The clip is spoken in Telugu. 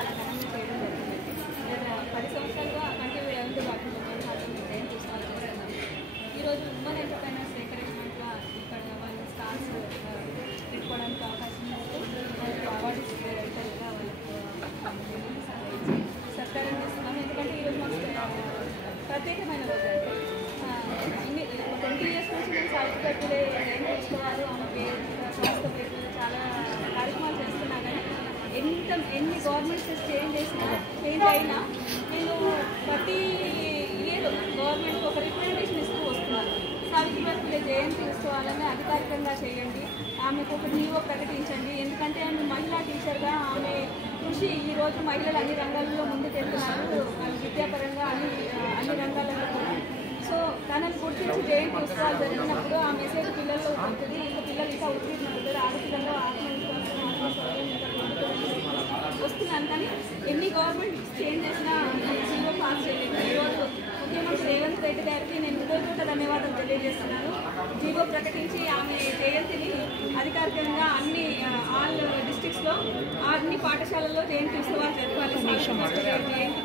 చాలా ఘనంగా చేయడం జరిగింది. 10 సంవత్సరాలుగా కంటిన్యూ 11th వార్డులో జయంతి ఉత్సవాలు చేస్తున్నాము. ఈరోజు ఉమెన్ ఎంటర్‌ప్రెన్యూర్స్ ఎంకరేజ్‌మెంట్‌గా ఇక్కడ వాళ్ళు స్టార్స్ పెట్టుకోవడానికి అవకాశం ఇస్తూ వాళ్ళకి అవార్డ్స్ రైటర్గా వాళ్ళకి సత్కారం చేస్తున్నాము. ఎందుకంటే ఈరోజు మాకు ప్రత్యేకమైన రోజు. అంటే 20 years నుంచి మేము సావిత్రిబాయి జయంతి ఉత్సవాలు ఆమె పేరు సంస్థ పేరు మీద చాలా కార్యక్రమాలు చేస్తున్నా కానీ ఎన్ని గవర్నమెంట్స్ చేంజ్ అయినా నేను ప్రతి ఇయర్ గవర్నమెంట్కి ఒక రికమెండేషన్ ఇస్తూ వస్తున్నాను. సావిత్రిబాయి జయంతి ఉత్సవాలను అధికారికంగా చేయండి, ఆమెకు ఒక జీవో ప్రకటించండి. ఎందుకంటే ఆమె మహిళా టీచర్గా ఆమె కృషి ఈరోజు మహిళలు అన్ని రంగాల్లో ముందుకెళ్తున్నారు, విద్యాపరంగా అన్ని రంగాలలో కూడా. సో తనను గుర్తించి జయంతి ఉత్సవాలు జరిగినప్పుడు ఆ మెసేజ్ పిల్లల్లో ఉంటుంది. ఇంకా పిల్లలు ఇంకా ఉత్తీర్ణం అవుతారు, ఆడపిల్లల్లో ఆత్మవిశ్వాసం వస్తున్నాను. కానీ ఎన్ని గవర్నమెంట్ చేంజ్ చేసినా జీవో పాస్ చేయలేదు. ఈరోజు ముఖ్యమంత్రి రేవంత్ రెడ్డి గారికి నేను హృదయపూర్వక ధన్యవాదాలు తెలియజేస్తున్నాను. జీవో ప్రకటించి ఆమె జయంతిని అధికారికంగా ఆల్ డిస్ట్రిక్ట్స్లో అన్ని పాఠశాలల్లో జయంతి ఉత్సవాలు జరపాలి. జయంతి